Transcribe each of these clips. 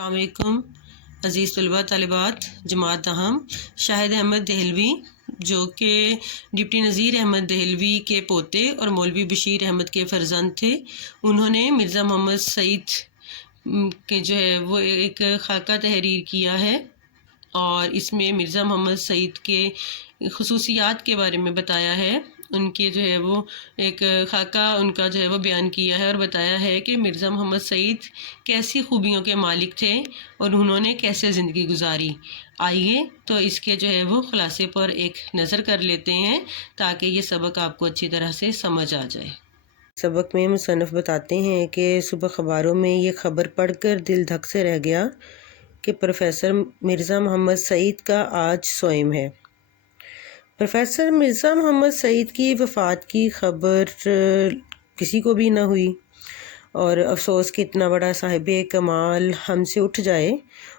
السلام علیکم عزیز طلباء طالبات جماعت اہم شاہد احمد دہلوی جو کہ ڈپٹی نذیر احمد دہلوی کے پوتے اور مولوی بشیر احمد کے فرزند تھے، انہوں نے مرزا محمد سعید کے وہ ایک خاکہ تحریر کیا ہے اور اس میں مرزا محمد سعید کے خصوصیات کے بارے میں بتایا ہے۔ ان کے وہ ایک خاکہ ان کا وہ بیان کیا ہے اور بتایا ہے کہ مرزا محمد سعید کیسی خوبیوں کے مالک تھے اور انہوں نے کیسے زندگی گزاری۔ آئیے تو اس کے وہ خلاصے پر ایک نظر کر لیتے ہیں تاکہ یہ سبق آپ کو اچھی طرح سے سمجھ آ جائے۔ سبق میں مصنف بتاتے ہیں کہ صبح اخباروں میں یہ خبر پڑھ کر دل دھک سے رہ گیا کہ پروفیسر مرزا محمد سعید کا آج سوئم ہے۔ پروفیسر مرزا محمد سعید کی وفات کی خبر کسی کو بھی نہ ہوئی اور افسوس کہ اتنا بڑا صاحب کمال ہم سے اٹھ جائے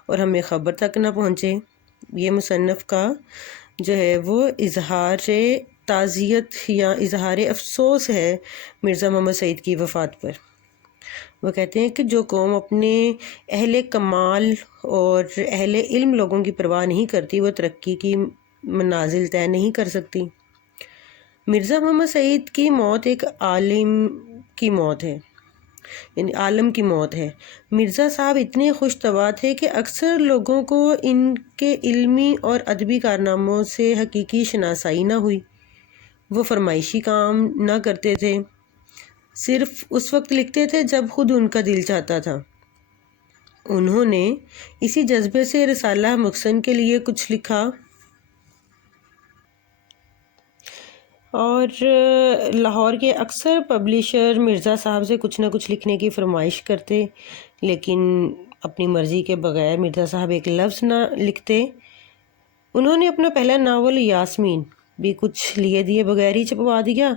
اور ہمیں خبر تک نہ پہنچے۔ یہ مصنف کا وہ اظہار تعزیت یا اظہار افسوس ہے مرزا محمد سعید کی وفات پر۔ وہ کہتے ہیں کہ جو قوم اپنے اہل کمال اور اہل علم لوگوں کی پرواہ نہیں کرتی وہ ترقی کی منازل طے نہیں کر سکتی۔ مرزا محمد سعید کی موت ایک عالم کی موت ہے، یعنی عالم کی موت ہے۔ مرزا صاحب اتنے خوش طبع تھے کہ اکثر لوگوں کو ان کے علمی اور ادبی کارناموں سے حقیقی شناسائی نہ ہوئی۔ وہ فرمائشی کام نہ کرتے تھے، صرف اس وقت لکھتے تھے جب خود ان کا دل چاہتا تھا۔ انہوں نے اسی جذبے سے رسالہ مخزن کے لیے کچھ لکھا اور لاہور کے اکثر پبلشر مرزا صاحب سے کچھ نہ کچھ لکھنے کی فرمائش کرتے، لیکن اپنی مرضی کے بغیر مرزا صاحب ایک لفظ نہ لکھتے۔ انہوں نے اپنا پہلا ناول یاسمین بھی کچھ لیے دیے بغیر ہی چھپوا دیا۔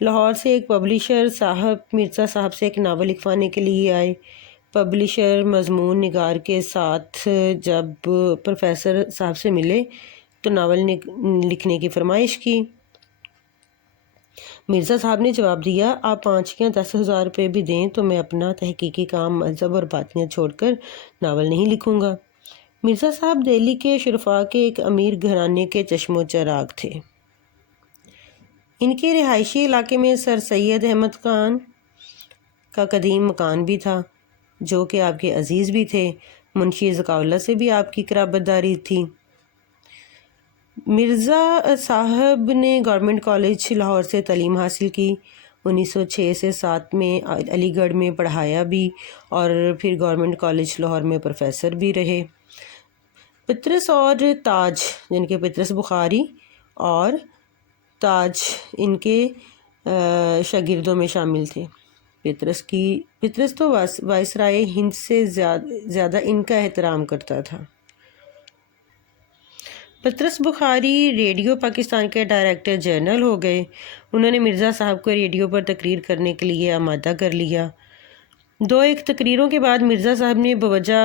لاہور سے ایک پبلشر صاحب مرزا صاحب سے ایک ناول لکھوانے کے لیے آئے۔ پبلشر مضمون نگار کے ساتھ جب پروفیسر صاحب سے ملے تو ناول لکھنے کی فرمائش کی۔ مرزا صاحب نے جواب دیا، آپ 5 یا 10,000 روپے بھی دیں تو میں اپنا تحقیقی کام مذہب اور باطنیت چھوڑ کر ناول نہیں لکھوں گا۔ مرزا صاحب دہلی کے شرفاء کے ایک امیر گھرانے کے چشم و چراغ تھے۔ ان کے رہائشی علاقے میں سر سید احمد خان کا قدیم مکان بھی تھا جو کہ آپ کے عزیز بھی تھے۔ منشی ذکاء اللہ سے بھی آپ کی قرابت داری تھی۔ مرزا صاحب نے گورنمنٹ کالج لاہور سے تعلیم حاصل کی۔ 1906 سے 7 میں علی گڑھ میں پڑھایا بھی اور پھر گورنمنٹ کالج لاہور میں پروفیسر بھی رہے۔ پطرس اور تاج جن کے پطرس بخاری اور تاج ان کے شاگردوں میں شامل تھے۔ پطرس تو وائسرائے ہند سے زیادہ ان کا احترام کرتا تھا۔ پطرس بخاری ریڈیو پاکستان کے ڈائریکٹر جنرل ہو گئے۔ انہوں نے مرزا صاحب کو ریڈیو پر تقریر کرنے کے لیے آمادہ کر لیا۔ 2-1 تقریروں کے بعد مرزا صاحب نے بوجہ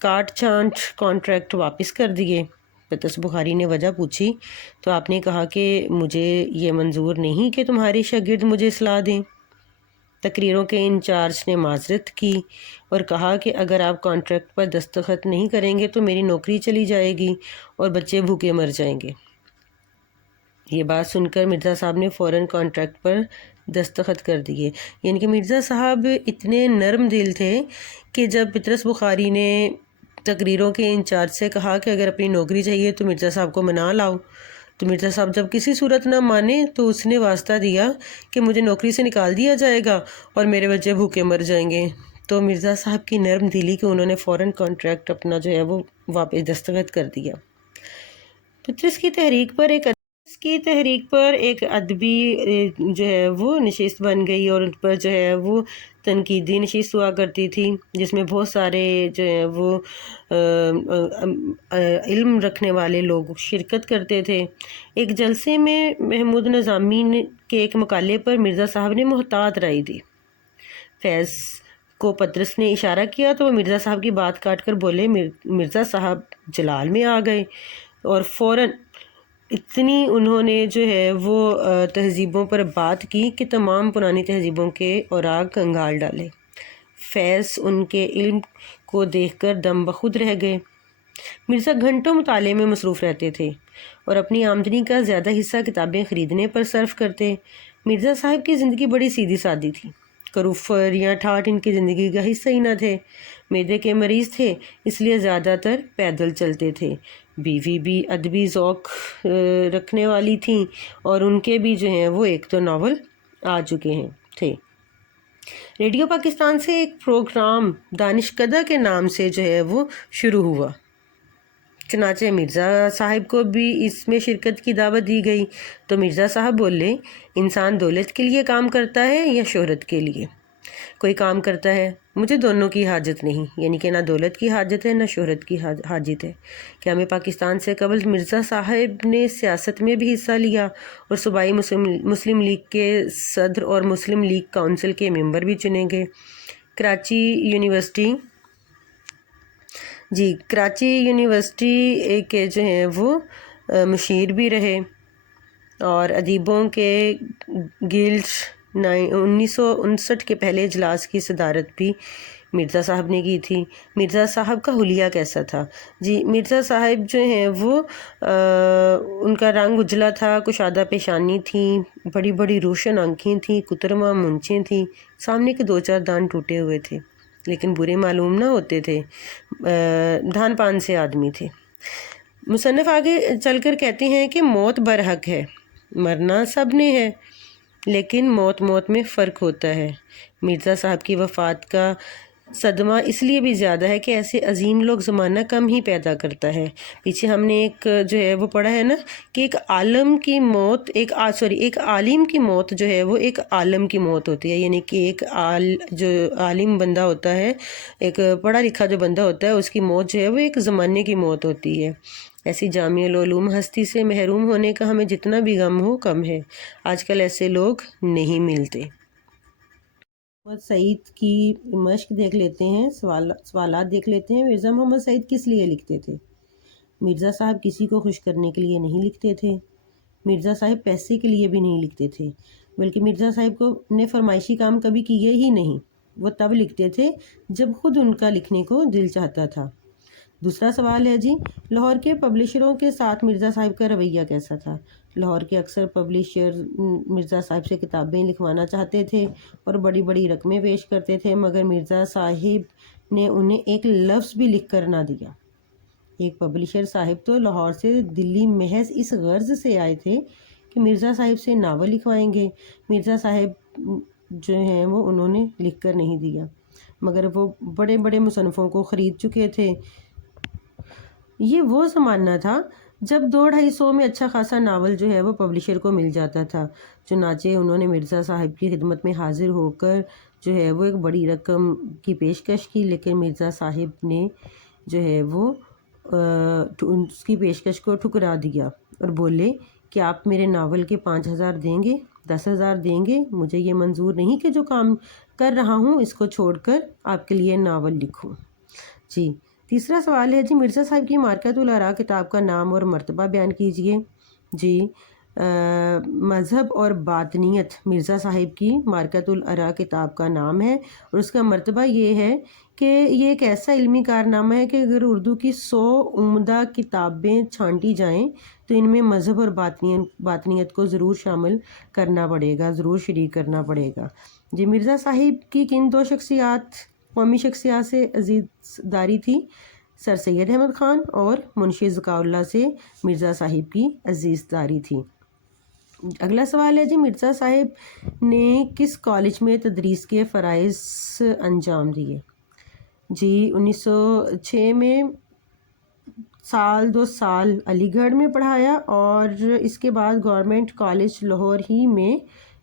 کاٹ چھانٹ کانٹریکٹ واپس کر دیے۔ پطرس بخاری نے وجہ پوچھی تو آپ نے کہا کہ مجھے یہ منظور نہیں کہ تمہارے شاگرد مجھے اصلاح دیں۔ تقریروں کے انچارج نے معذرت کی اور کہا کہ اگر آپ کانٹریکٹ پر دستخط نہیں کریں گے تو میری نوکری چلی جائے گی اور بچے بھوکے مر جائیں گے۔ یہ بات سن کر مرزا صاحب نے فوراً کانٹریکٹ پر دستخط کر دیے۔ یعنی کہ مرزا صاحب اتنے نرم دل تھے کہ جب پطرس بخاری نے تقریروں کے انچارج سے کہا کہ اگر اپنی نوکری چاہیے تو مرزا صاحب کو منا لاؤ، تو مرزا صاحب جب کسی صورت نہ مانے تو اس نے واسطہ دیا کہ مجھے نوکری سے نکال دیا جائے گا اور میرے بچے بھوکے مر جائیں گے۔ تو مرزا صاحب کی نرم دلی کہ انہوں نے فوراً کانٹریکٹ اپنا وہ واپس دستخط کر دیا۔ پطرس کی تحریک پر ایک ادبی وہ نشست بن گئی اور ان پر وہ تنقیدی نشست ہوا کرتی تھی جس میں بہت سارے وہ علم رکھنے والے لوگ شرکت کرتے تھے۔ ایک جلسے میں محمود نظامی کے ایک مقالے پر مرزا صاحب نے محتاط رائے دی۔ فیض کو پطرس نے اشارہ کیا تو وہ مرزا صاحب کی بات کاٹ کر بولے۔ مرزا صاحب جلال میں آ گئے اور فوراً اتنی انہوں نے وہ تہذیبوں پر بات کی کہ تمام پرانی تہذیبوں کے اوراق کنگال ڈالے۔ فیض ان کے علم کو دیکھ کر دم بخود رہ گئے۔ مرزا گھنٹوں مطالعے میں مصروف رہتے تھے اور اپنی آمدنی کا زیادہ حصہ کتابیں خریدنے پر صرف کرتے۔ مرزا صاحب کی زندگی بڑی سیدھی سادی تھی۔ کروفر یا ٹھاٹھ ان کی زندگی کا حصہ ہی نہ تھے۔ معدے کے مریض تھے، اس لیے زیادہ تر پیدل چلتے تھے۔ بیوی بھی ادبی ذوق رکھنے والی تھیں اور ان کے بھی جو ہیں وہ ایک دو ناول آ چکے تھے۔ ریڈیو پاکستان سے ایک پروگرام دانش کدہ کے نام سے جو ہے وہ شروع ہوا۔ چنانچہ مرزا صاحب کو بھی اس میں شرکت کی دعوت دی گئی تو مرزا صاحب بولے، انسان دولت کے لیے کام کرتا ہے یا شہرت کے لیے؟ کوئی کام کرتا ہے، مجھے دونوں کی حاجت نہیں، یعنی کہ نہ دولت کی حاجت ہے نہ شہرت کی حاجت ہے۔ کیا میں پاکستان سے قبل مرزا صاحب نے سیاست میں بھی حصہ لیا اور صوبائی مسلم لیگ کے صدر اور مسلم لیگ کونسل کے ممبر بھی چنے گئے۔ کراچی یونیورسٹی کے جو ہیں وہ مشیر بھی رہے اور ادیبوں کے گلڈ 1959 کے پہلے اجلاس کی صدارت بھی مرزا صاحب نے کی تھی۔ مرزا صاحب کا حلیہ کیسا تھا؟ مرزا صاحب جو ہیں وہ ان کا رنگ اجلا تھا، کشادہ پیشانی تھیں، بڑی بڑی روشن آنکھیں تھیں، کترما مونچھیں تھیں، سامنے کے دو چار دان ٹوٹے ہوئے تھے لیکن برے معلوم نہ ہوتے تھے، دھان پان سے آدمی تھے۔ مصنف آگے چل کر کہتے ہیں کہ موت برحق ہے، مرنا سب نے ہے، لیکن موت میں فرق ہوتا ہے۔ مرزا صاحب کی وفات کا صدمہ اس لیے بھی زیادہ ہے کہ ایسے عظیم لوگ زمانہ کم ہی پیدا کرتا ہے۔ پیچھے ہم نے ایک جو ہے وہ پڑھا ہے نا کہ ایک عالم کی موت ایک عالم کی موت جو ہے وہ ایک عالم کی موت ہوتی ہے، یعنی کہ ایک جو عالم بندہ ہوتا ہے، ایک پڑھا لکھا جو بندہ ہوتا ہے، اس کی موت جو ہے وہ ایک زمانے کی موت ہوتی ہے۔ ایسی جامع العلوم ہستی سے محروم ہونے کا ہمیں جتنا بھی غم ہو کم ہے، آج کل ایسے لوگ نہیں ملتے۔ محمد سعید کی مشق دیکھ لیتے ہیں، سوالات دیکھ لیتے ہیں۔ مرزا محمد سعید کس لیے لکھتے تھے؟ مرزا صاحب کسی کو خوش کرنے کے لیے نہیں لکھتے تھے، مرزا صاحب پیسے کے لیے بھی نہیں لکھتے تھے، بلکہ مرزا صاحب نے فرمائشی کام کبھی کیے ہی نہیں، وہ تب لکھتے تھے جب خود ان کا لکھنے کو دل چاہتا تھا۔ دوسرا سوال ہے لاہور کے پبلشروں کے ساتھ مرزا صاحب کا رویہ کیسا تھا؟ لاہور کے اکثر پبلشر مرزا صاحب سے کتابیں لکھوانا چاہتے تھے اور بڑی بڑی رقمیں پیش کرتے تھے، مگر مرزا صاحب نے انہیں ایک لفظ بھی لکھ کر نہ دیا۔ ایک پبلشر صاحب تو لاہور سے دلی محض اس غرض سے آئے تھے کہ مرزا صاحب سے ناول لکھوائیں گے، مرزا صاحب جو ہیں وہ انہوں نے لکھ کر نہیں دیا، مگر وہ بڑے بڑے مصنفوں کو خرید چکے تھے۔ یہ وہ زمانہ تھا جب 200-250 میں اچھا خاصا ناول جو ہے وہ پبلشر کو مل جاتا تھا، چنانچہ انہوں نے مرزا صاحب کی خدمت میں حاضر ہو کر جو ہے وہ ایک بڑی رقم کی پیشکش کی، لیکن مرزا صاحب نے جو ہے وہ اس کی پیشکش کو ٹھکرا دیا اور بولے کہ آپ میرے ناول کے 5000 دیں گے، 10,000 دیں گے، مجھے یہ منظور نہیں کہ جو کام کر رہا ہوں اس کو چھوڑ کر آپ کے لیے ناول لکھوں۔ تیسرا سوال ہے مرزا صاحب کی معرکۃ الآراء کتاب کا نام اور مرتبہ بیان کیجیے۔ مذہب اور باطنیت مرزا صاحب کی معرکۃ الآراء کتاب کا نام ہے اور اس کا مرتبہ یہ ہے کہ یہ ایک ایسا علمی کارنامہ ہے کہ اگر اردو کی 100 عمدہ کتابیں چھانٹی جائیں تو ان میں مذہب اور باطنیت کو ضرور شامل کرنا پڑے گا، ضرور شریک کرنا پڑے گا۔ مرزا صاحب کی کن دو شخصیات قومی شخصیات سے عزیزداری تھی؟ سر سید احمد خان اور منشی ذکاء اللہ سے مرزا صاحب کی عزیزداری تھی۔ اگلا سوال ہے مرزا صاحب نے کس کالج میں تدریس کے فرائض انجام دیے؟ 1906 میں 2 سال علی گڑھ میں پڑھایا اور اس کے بعد گورنمنٹ کالج لاہور ہی میں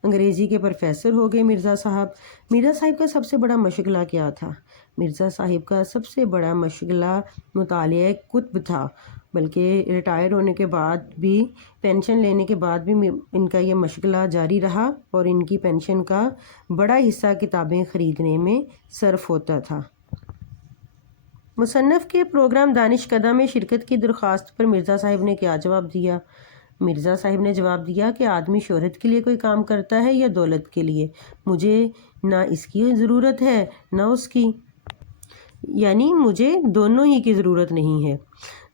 انگریزی کے پروفیسر ہو گئے مرزا صاحب۔ مرزا صاحب کا سب سے بڑا مشغلہ کیا تھا؟ مرزا صاحب کا سب سے بڑا مشغلہ مطالعہ کتب تھا، بلکہ ریٹائر ہونے کے بعد بھی، پینشن لینے کے بعد بھی ان کا یہ مشغلہ جاری رہا اور ان کی پینشن کا بڑا حصہ کتابیں خریدنے میں صرف ہوتا تھا۔ مصنف کے پروگرام دانش کدہ میں شرکت کی درخواست پر مرزا صاحب نے کیا جواب دیا؟ مرزا صاحب نے جواب دیا کہ آدمی شہرت کے لیے کوئی کام کرتا ہے یا دولت کے لیے؟ مجھے نہ اس کی ضرورت ہے نہ اس کی، یعنی مجھے دونوں ہی کی ضرورت نہیں ہے۔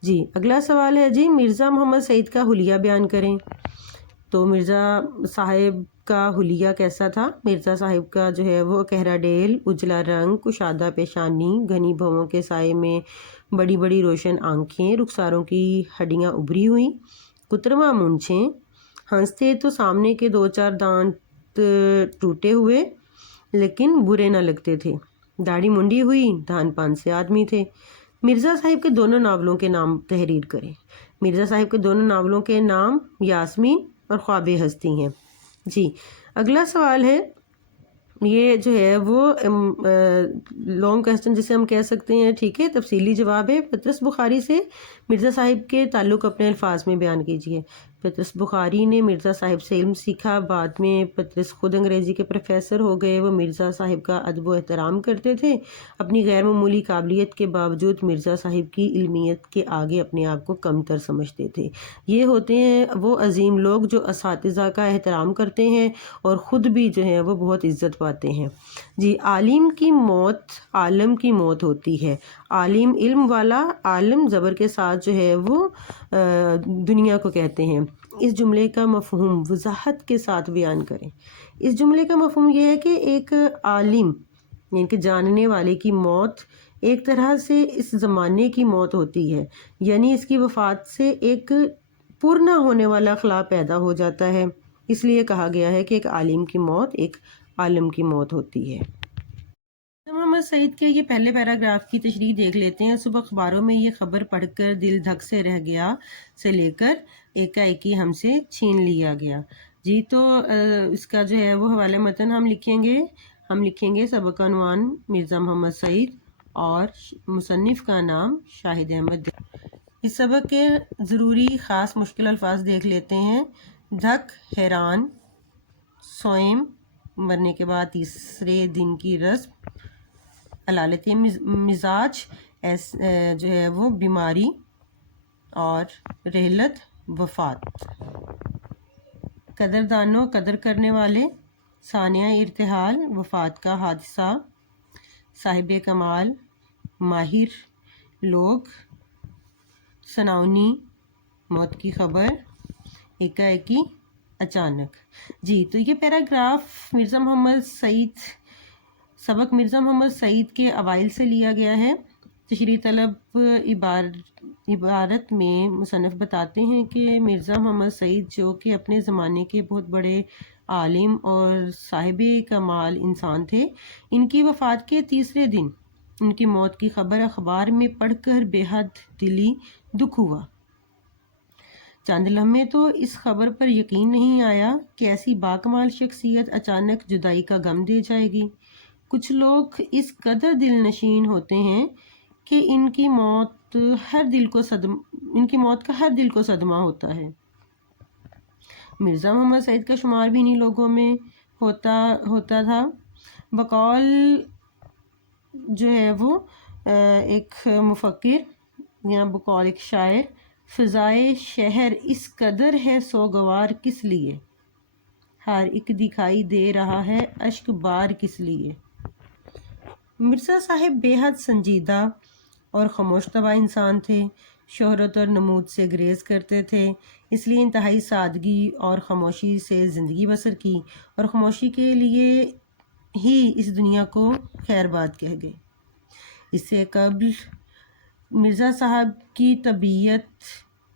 جی اگلا سوال ہے جی مرزا محمد سعید کا حلیہ بیان کریں۔ تو مرزا صاحب کا حلیہ کیسا تھا؟ مرزا صاحب کا جو ہے وہ گہرا ڈیل، اجلا رنگ، کشادہ پیشانی، گھنی بھووں کے سائے میں بڑی بڑی روشن آنکھیں، رخساروں کی ہڈیاں ابری ہوئیں، کترما مونچھیں، ہنستے تو سامنے کے 2-4 دانت ٹوٹے ہوئے لیکن برے نہ لگتے تھے، داڑھی منڈی ہوئی، دھان پان سے آدمی تھے۔ مرزا صاحب کے دونوں ناولوں کے نام تحریر کریں۔ مرزا صاحب کے دونوں ناولوں کے نام یاسمین اور خواب ہستی ہیں۔ جی اگلا سوال ہے، یہ جو ہے وہ لانگ کوسچن جسے ہم کہہ سکتے ہیں، ٹھیک ہے، تفصیلی جواب ہے۔ پطرس بخاری سے مرزا صاحب کے تعلق اپنے الفاظ میں بیان کیجیے۔ پطرس بخاری نے مرزا صاحب سے علم سیکھا، بعد میں پطرس خود انگریزی کے پروفیسر ہو گئے۔ وہ مرزا صاحب کا ادب و احترام کرتے تھے، اپنی غیر معمولی قابلیت کے باوجود مرزا صاحب کی علمیت کے آگے اپنے آپ کو کم تر سمجھتے تھے۔ یہ ہوتے ہیں وہ عظیم لوگ جو اساتذہ کا احترام کرتے ہیں اور خود بھی جو ہے وہ بہت عزت پاتے ہیں۔ جی عالم کی موت عالم کی موت ہوتی ہے، عالم علم والا، عالم زبر کے ساتھ جو ہے وہ دنیا کو کہتے ہیں۔ اس جملے کا مفہوم وضاحت کے ساتھ بیان کریں۔ اس جملے کا مفہوم یہ ہے کہ ایک عالم یعنی کہ جاننے والے کی موت ایک طرح سے اس زمانے کی موت ہوتی ہے، یعنی اس کی وفات سے ایک پر نہ ہونے والا خلا پیدا ہو جاتا ہے، اس لیے کہا گیا ہے کہ ایک عالم کی موت ایک عالم کی موت ہوتی ہے۔ محمد سعید کے یہ پہلے پیراگراف کی تشریح دیکھ لیتے ہیں۔ صبح اخباروں میں یہ خبر پڑھ کر دل دھک سے رہ گیا سے لے کر ایک ہم سے چھین لیا گیا۔ جی تو اس کا جو ہے وہ حوالہ متن ہم لکھیں گے سبق عنوان مرزا محمد سعید اور مصنف کا نام شاہد احمد۔ اس سبق کے ضروری خاص مشکل الفاظ دیکھ لیتے ہیں۔ دھک، حیران، سوئم، مرنے کے بعد تیسرے دن کی رسم، علالت مزاج جو ہے وہ بیماری، اور رحلت وفات۔ قدردانوں قدر کرنے والے، ثانیہ ارتحال وفات کا حادثہ، صاحب کمال ماہر لوگ، سناؤنی موت کی خبر، ایکی اچانک۔ جی تو یہ پیراگراف سبق مرزا محمد سعید کے اوائل سے لیا گیا ہے۔ تشریح طلب عبارت میں مصنف بتاتے ہیں کہ مرزا محمد سعید جو کہ اپنے زمانے کے بہت بڑے عالم اور صاحب کمال انسان تھے، ان کی وفات کے تیسرے دن ان کی موت کی خبر اخبار میں پڑھ کر بے حد دلی دکھ ہوا۔ چند لمحے تو اس خبر پر یقین نہیں آیا کہ ایسی باکمال شخصیت اچانک جدائی کا غم دے جائے گی۔ کچھ لوگ اس قدر دل نشین ہوتے ہیں کہ ان کی موت کا ہر دل کو صدمہ ہوتا ہے۔ مرزا محمد سعید کا شمار بھی انہی لوگوں میں ہوتا تھا۔ بقول جو ہے وہ ایک مفکر یا بقول ایک شاعر، فضائے شہر اس قدر ہے سوگوار کس لیے، ہر ایک دکھائی دے رہا ہے اشک بار کس لیے۔ مرزا صاحب بے حد سنجیدہ اور خاموش طبع انسان تھے، شہرت اور نمود سے گریز کرتے تھے، اس لیے انتہائی سادگی اور خاموشی سے زندگی بسر کی، اور خاموشی کے لیے ہی اس دنیا کو خیر باد کہہ گئے۔ اس سے قبل مرزا صاحب کی طبیعت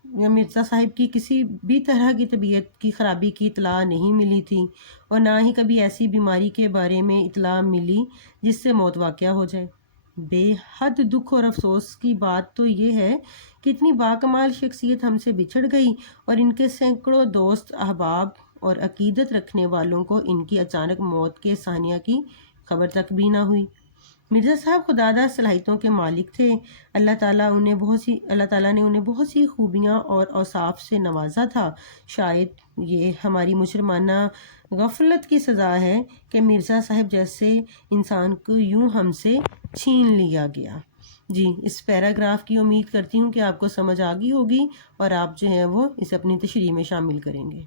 یا مرزا صاحب کی کسی بھی طرح کی طبیعت کی خرابی کی اطلاع نہیں ملی تھی، اور نہ ہی کبھی ایسی بیماری کے بارے میں اطلاع ملی جس سے موت واقع ہو جائے۔ بے حد دکھ اور افسوس کی بات تو یہ ہے کہ اتنی باکمال شخصیت ہم سے بچھڑ گئی، اور ان کے سینکڑوں دوست احباب اور عقیدت رکھنے والوں کو ان کی اچانک موت کے ثانیہ کی خبر تک بھی نہ ہوئی۔ مرزا صاحب خداداد صلاحیتوں کے مالک تھے۔ اللہ تعالیٰ نے انہیں بہت سی خوبیاں اور اوصاف سے نوازا تھا۔ شاید یہ ہماری مجرمانہ غفلت کی سزا ہے کہ مرزا صاحب جیسے انسان کو یوں ہم سے چھین لیا گیا۔ جی اس پیراگراف کی امید کرتی ہوں کہ آپ کو سمجھ آ گئی ہوگی اور آپ جو ہے وہ اسے اپنی تشریح میں شامل کریں گے.